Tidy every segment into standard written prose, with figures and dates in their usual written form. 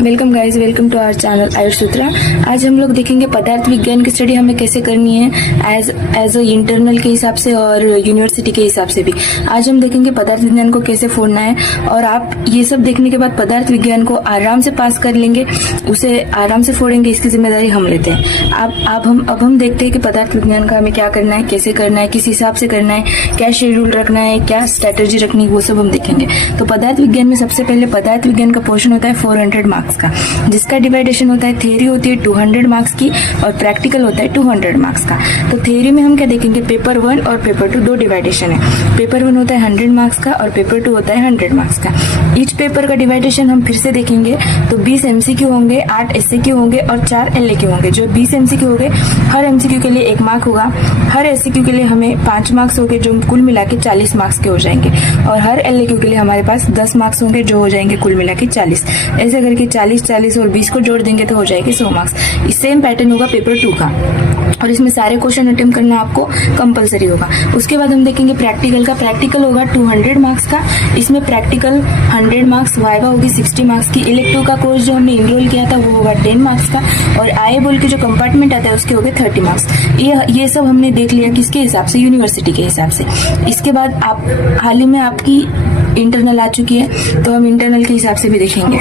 Welcome guys, welcome to our channel Ayush Sutra. आज हम लोग देखेंगे पदार्थ विज्ञान की स्टडी हमें कैसे करनी है एज अ इंटरनल के हिसाब से और यूनिवर्सिटी के हिसाब से भी। आज हम देखेंगे पदार्थ विज्ञान को कैसे फोड़ना है और आप ये सब देखने के बाद पदार्थ विज्ञान को आराम से पास कर लेंगे, उसे आराम से फोड़ेंगे, इसकी जिम्मेदारी हम लेते हैं। अब हम देखते हैं कि पदार्थ विज्ञान का हमें क्या करना है, कैसे करना है, किस हिसाब से करना है, क्या शेड्यूल रखना है, क्या स्ट्रेटेजी रखनी है, वो सब हम देखेंगे। तो पदार्थ विज्ञान में सबसे पहले पदार्थ विज्ञान का पोर्शन होता है 400 मार्क्स का, जिसका डिवाइडेशन होता है, थ्योरी होती है 200 मार्क्स की और प्रैक्टिकल होता है 200 मार्क्स का। तो थ्योरी में हम क्या देखेंगे, पेपर 1 और पेपर 2 दो डिवाइडेशन है। पेपर 1 होता है 100 मार्क्स का और पेपर 2 होता है 100 मार्क्स का। ईच पेपर का डिवाइडेशन हम फिर से देखेंगे तो 20 MCQ होंगे, 8 SAQ होंगे और 4 LAQ होंगे। जो 20 MCQ होंगे, हर MCQ के लिए 1 मार्क होगा, हर SAQ के लिए हमें 5 मार्क्स होंगे, जो कुल मिला के 40 मार्क्स के हो जाएंगे, और हर LAQ के लिए हमारे पास 10 मार्क्स होंगे, जो हो जाएंगे कुल मिला के 40। ऐसे करके 40, 40 और 20 को जोड़ देंगे तो हो जाएगी 100 मार्क्स। इस सेम पैटर्न होगा पेपर 2 का, और इसमें सारे क्वेश्चन अटेम्प्ट करना आपको कंपलसरी होगा। उसके बाद हम देखेंगे प्रैक्टिकल का। प्रैक्टिकल होगा 200 मार्क्स का, इसमें प्रैक्टिकल 100 मार्क्स, वाइवा होगी 60 मार्क्स की। इलेक्ट्रो का कोर्स जो हमने इनरोल किया था वो होगा 10 मार्क्स का, और आए बोल के जो कंपार्टमेंट आता है उसके हो गए 30 मार्क्स। ये सब हमने देख लिया किसके हिसाब से, यूनिवर्सिटी के हिसाब से। इसके बाद आप हाल ही में आपकी इंटरनल आ चुकी है, तो हम इंटरनल के हिसाब से भी देखेंगे।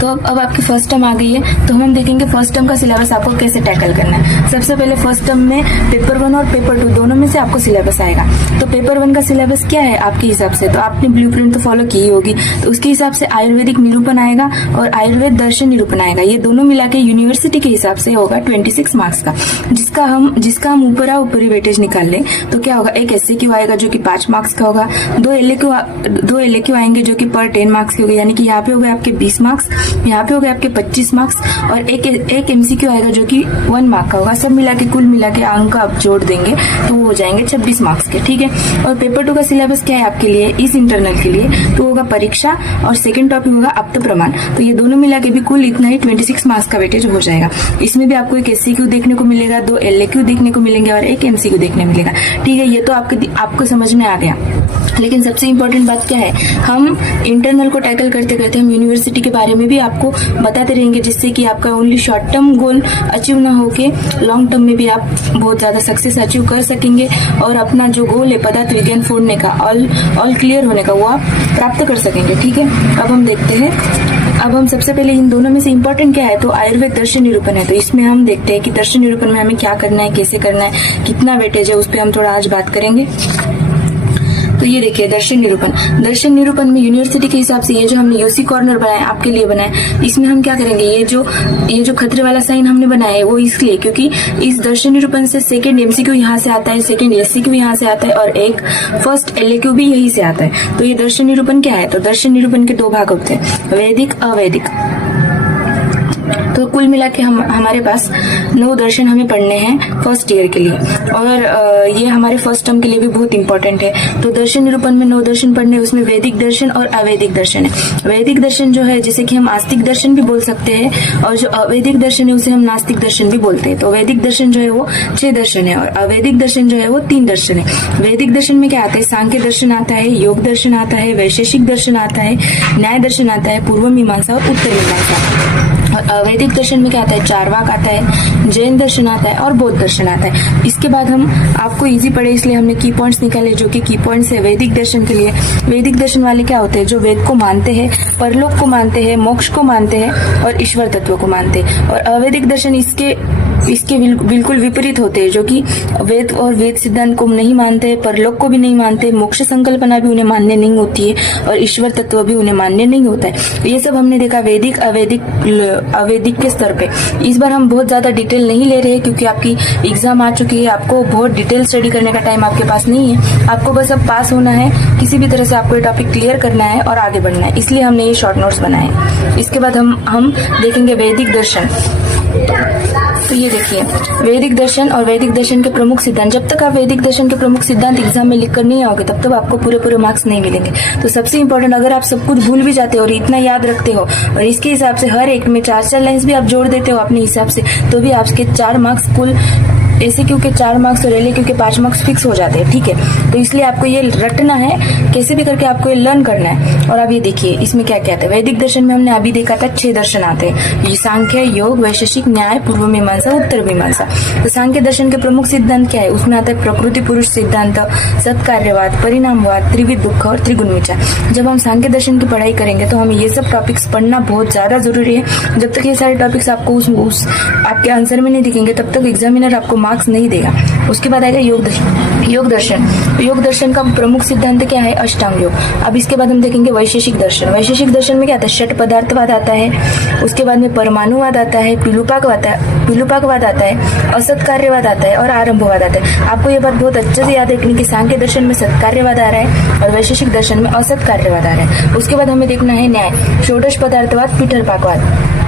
तो अब आपकी फर्स्ट टर्म आ गई है, तो हम देखेंगे फर्स्ट टर्म का सिलेबस आपको कैसे टैकल करना है। सबसे पहले फर्स्ट टर्म में पेपर 1 और पेपर 2 दोनों में से आपको सिलेबस आएगा। तो पेपर 1 का सिलेबस क्या है आपके हिसाब से, तो आपने ब्लूप्रिंट तो फॉलो की ही होगी, तो उसके हिसाब से आयुर्वेदिक निरूपण आएगा और आयुर्वेद दर्शन निरूपण आएगा। ये दोनों मिला के यूनिवर्सिटी के हिसाब से होगा 26 मार्क्स का, जिसका हम ऊपरी वेटेज निकाल लें तो क्या होगा, एक SAQ आएगा जो कि 5 मार्क्स का होगा, 2 LAQ आएंगे जो कि पर 10 मार्क्स के होगा, यानी कि यहाँ पे हो गए आपके 20 मार्क्स, यहाँ पे हो गए आपके 25 मार्क्स, और एक MCQ आएगा जो कि 1 मार्क का होगा। सब मिला के कुल मिला के अंक आप जोड़ देंगे तो वो हो जाएंगे 26 मार्क्स के, ठीक है। और पेपर 2 का सिलेबस क्या है आपके लिए, इस इंटरनल के लिए तो होगा परीक्षा और सेकंड टॉपिक होगा आप्त प्रमाण। तो ये दोनों मिला के भी कुल इतना ही 26 मार्क्स का वेटेज हो जाएगा। इसमें भी आपको एक SAQ देखने को मिलेगा, 2 LAQ देखने को मिलेंगे और एक MCQ देखने मिलेगा, ठीक है। ये तो आपको समझ में आ गया। लेकिन सबसे इम्पोर्टेंट बात क्या है, हम इंटरनल को टैकल करते करते हम यूनिवर्सिटी के बारे में भी आपको बताते रहेंगे, जिससे कि आपका only short term goal achieve ना होके लॉन्ग टर्म में भी आप बहुत ज्यादा सक्सेस अचीव कर सकेंगे, और अपना जो गोल है पदार्थ विज्ञान फोड़ने का, ऑल क्लियर होने का, वो आप प्राप्त कर सकेंगे, ठीक है। अब हम देखते हैं, अब हम सबसे पहले इन दोनों में से इम्पोर्टेंट क्या है, तो आयुर्वेद दर्शन निरूपण है। तो इसमें हम देखते हैं कि दर्शन निरूपण में हमें क्या करना है, कैसे करना है, कितना वेटेज है, उस पर हम थोड़ा आज बात करेंगे। तो ये देखिए दर्शन निरूपण में यूनिवर्सिटी के हिसाब से ये जो हमने यूसी कॉर्नर बनाया आपके लिए बनाया, इसमें हम क्या करेंगे, ये जो खतरे वाला साइन हमने बनाया है वो इसलिए क्योंकि इस दर्शन निरूपण से सेकंड MCQ यहाँ से आता है, सेकंड SAQ यहाँ से आता है और एक फर्स्ट LAQ भी यही से आता है। तो ये दर्शन निरूपण क्या है, तो दर्शन निरूपण के 2 भाग होते हैं, वैदिक अवैदिक। तो कुल मिला के हमारे पास 9 दर्शन हमें पढ़ने हैं फर्स्ट ईयर के लिए, और ये हमारे फर्स्ट टर्म के लिए भी बहुत इंपॉर्टेंट है। तो दर्शन निरूपण में 9 दर्शन पढ़ने, उसमें वैदिक दर्शन और अवैदिक दर्शन है। वैदिक दर्शन जो है जिसे कि हम आस्तिक दर्शन भी बोल सकते हैं, और जो अवैदिक दर्शन है उसे हम नास्तिक दर्शन भी बोलते हैं। तो वैदिक दर्शन जो है वो 6 दर्शन है और अवैदिक दर्शन जो है वो 3 दर्शन है। वैदिक दर्शन में क्या आता है, सांख्य दर्शन आता है, योग दर्शन आता है, वैशेषिक दर्शन आता है, न्याय दर्शन आता है, पूर्व मीमांसा और उत्तर मीमांसा। और अवैदिक दर्शन में क्या आता है, चार्वाक आता है, जैन दर्शन आता है और बौद्ध दर्शन आता है। इसके बाद हम आपको इजी पड़े इसलिए हमने की पॉइंट्स निकाले, जो कि की पॉइंट्स है वैदिक दर्शन के लिए। वैदिक दर्शन वाले क्या होते हैं, जो वेद को मानते हैं, परलोक को मानते हैं, मोक्ष को मानते हैं और ईश्वर तत्व को मानते हैं। और अवैदिक दर्शन इसके बिल्कुल विपरीत होते हैं, जो कि वेद और वेद सिद्धांत को नहीं मानते, परलोक को भी नहीं मानते, मोक्ष संकल्पना भी उन्हें मान्य नहीं होती है और ईश्वर तत्व भी उन्हें मान्य नहीं होता है। ये सब हमने देखा वैदिक अवैदिक के स्तर पे। इस बार हम बहुत ज्यादा डिटेल नहीं ले रहे क्योंकि आपकी एग्जाम आ चुकी है, आपको बहुत डिटेल स्टडी करने का टाइम आपके पास नहीं है। आपको बस अब पास होना है, किसी भी तरह से आपको ये टॉपिक क्लियर करना है और आगे बढ़ना है, इसलिए हमने ये शॉर्ट नोट्स बनाए। इसके बाद हम देखेंगे वैदिक दर्शन। तो ये देखिए वैदिक दर्शन और वैदिक दर्शन के प्रमुख सिद्धांत। जब तक आप वैदिक दर्शन के प्रमुख सिद्धांत एग्जाम में लिख कर नहीं आओगे तब तक आपको पूरे मार्क्स नहीं मिलेंगे। तो सबसे इम्पोर्टेंट, अगर आप सब कुछ भूल भी जाते हो और इतना याद रखते हो और इसके हिसाब से हर एक में 4 लाइन्स भी आप जोड़ देते हो अपने हिसाब से, तो भी आपके 4 मार्क्स कुल ऐसे क्योंकि 4 मार्क्स और एलए क्योंकि 5 मार्क्स फिक्स हो जाते हैं, ठीक है। तो इसलिए आपको ये रटना है, कैसे भी करके आपको ये लर्न करना है। और अब ये देखिए इसमें क्या क्या आता है। वैदिक दर्शन में हमने अभी देखा था 6 दर्शन आते हैं, ये सांख्य, योग, वैशेषिक, न्याय, पूर्व मीमांसा, उत्तर मीमांसा। तो सांख्य दर्शन के प्रमुख सिद्धांत क्या है, उसमें आता है प्रकृति पुरुष सिद्धांत, सत्कार्यवाद, परिणामवाद, त्रिविध दुख और त्रिगुण विचार। जब हम सांख्य दर्शन की पढ़ाई करेंगे तो हमें ये सब टॉपिक्स पढ़ना बहुत ज्यादा जरूरी है। जब तक ये सारे टॉपिक्स आपको उस आपके आंसर में नहीं दिखेंगे तब तक एग्जामिनर आपको मार्क्स नहीं देगा। उसके बाद आएगा योग दर्शन। योग दर्शन का प्रमुख सिद्धांत क्या है, अष्टांग योग। अब इसके बाद हम देखेंगे वैशेषिक दर्शन। वैशेषिक दर्शन में क्या आता है, षट पदार्थवाद आता है, उसके बाद में परमाणुवाद आता है, पिलुपाकवाद आता है, असत्कार्यवाद आता है और आरंभवाद आता है। आपको ये बात बहुत अच्छे से याद रखनी कि सांख्य दर्शन में सत्कार्यवाद आ रहा है और वैशेषिक दर्शन में असत्कार्यवाद आ रहा है। उसके बाद हमें देखना है न्याय, षोडश पदार्थवाद, पिठरपाकवाद।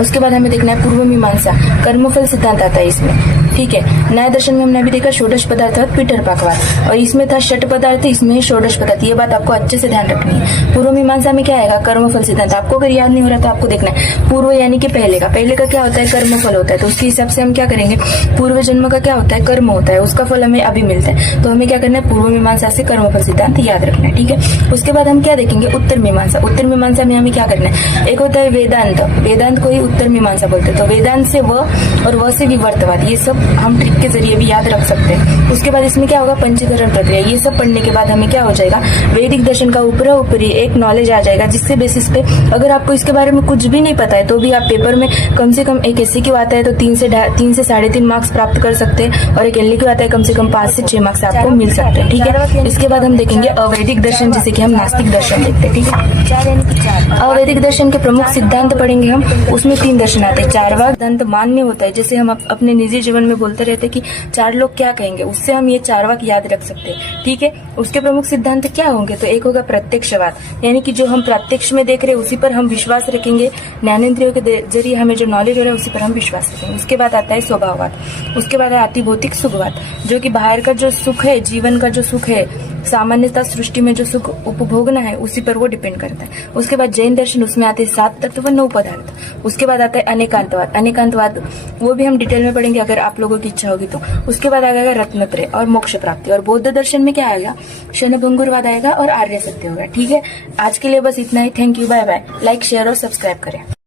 उसके बाद हमें देखना है पूर्व मीमांसा, कर्मफल सिद्धांत आता है इसमें, ठीक है। न्याय दर्शन में हमने अभी देखा षोडश पदार्थवाद, पिठरपाकवाद, और इसमें था षट पदार्थ, इसमें षोडश पदार्थ। ये बात आपको अच्छे से ध्यान रखनी है। पूर्व मीमांसा में क्या आएगा, कर्मफल सिद्धांत। आपको अगर याद नहीं हो रहा तो आपको देखना है पूर्व यानी कि पहले का क्या होता है, कर्मफल होता है। तो उसके हिसाब से हम क्या करेंगे, पूर्व जन्म का क्या होता है, कर्म होता है, उसका फल हमें अभी मिलता है। तो हमें क्या करना है, पूर्व मीमांसा से कर्मफल सिद्धांत याद रखना है, ठीक है। उसके बाद हम क्या देखेंगे, उत्तर मीमांसा। उत्तर मीमांसा में हमें क्या करना है, एक होता है वेदांत, वेदांत को ही उत्तर मीमांसा बोलते हैं। तो वेदांत से व और व से विवर्तवाद, ये सब हम ट्रिक के जरिए भी याद रख सकते हैं। उसके बाद इसमें क्या होगा, पंचीकरण प्रक्रिया। ये सब पढ़ने के बाद हमें क्या हो जाएगा, वैदिक दर्शन का ऊपरी एक नॉलेज आ जाएगा, जिससे बेसिस पे अगर आपको इसके बारे में कुछ भी नहीं पता है तो भी आप पेपर में कम से कम एक SCQ आता है तो 3 से 3.5 मार्क्स प्राप्त कर सकते हैं, और एक LQ आता है कम से कम 5 से 6 मार्क्स आपको मिल सकते हैं, ठीक है। इसके बाद हम देखेंगे अवैदिक दर्शन, जैसे कि हम नास्तिक दर्शन देखते हैं, ठीक है। अवैदिक दर्शन के प्रमुख सिद्धांत पढ़ेंगे हम, उसमें 3 दर्शन आते हैं। चारवाक सिद्धांत मान्य होता है, जैसे हम अपने निजी जीवन में बोलते रहते हैं कि 4 लोग क्या कहेंगे, उससे हम ये 4 वाक्य याद रख सकते हैं, ठीक है। उसके प्रमुख सिद्धांत क्या होंगे, तो एक होगा प्रत्यक्षवाद, यानी कि जो हम प्रत्यक्ष में देख रहे हैं उसी पर हम विश्वास रखेंगे, ज्ञानेंद्रियों के जरिए हमें जो नॉलेज हो रहा है उसी पर हम विश्वास रखेंगे। उसके बाद आता है स्वभाववाद। उसके बाद है अति भौतिक सुखवाद, जो कि बाहर का जो सुख है, जीवन का जो सुख है, सामान्यतः सृष्टि में जो सुख उपभोगना है उसी पर वो डिपेंड करता है। उसके बाद जैन दर्शन, उसमें आते हैं 7 तत्व 9 पदार्थ। उसके बाद आता है अनेकांतवाद, वो भी हम डिटेल में पढ़ेंगे अगर आप लोगों की इच्छा होगी तो। उसके बाद आएगा रत्नत्रय और मोक्ष प्राप्ति। और बौद्ध दर्शन में क्या आएगा, क्षणभंगुरवाद आएगा और आर्य सत्य होगा, ठीक है। आज के लिए बस इतना ही। Thank you, bye bye. Like, share और सब्सक्राइब करें।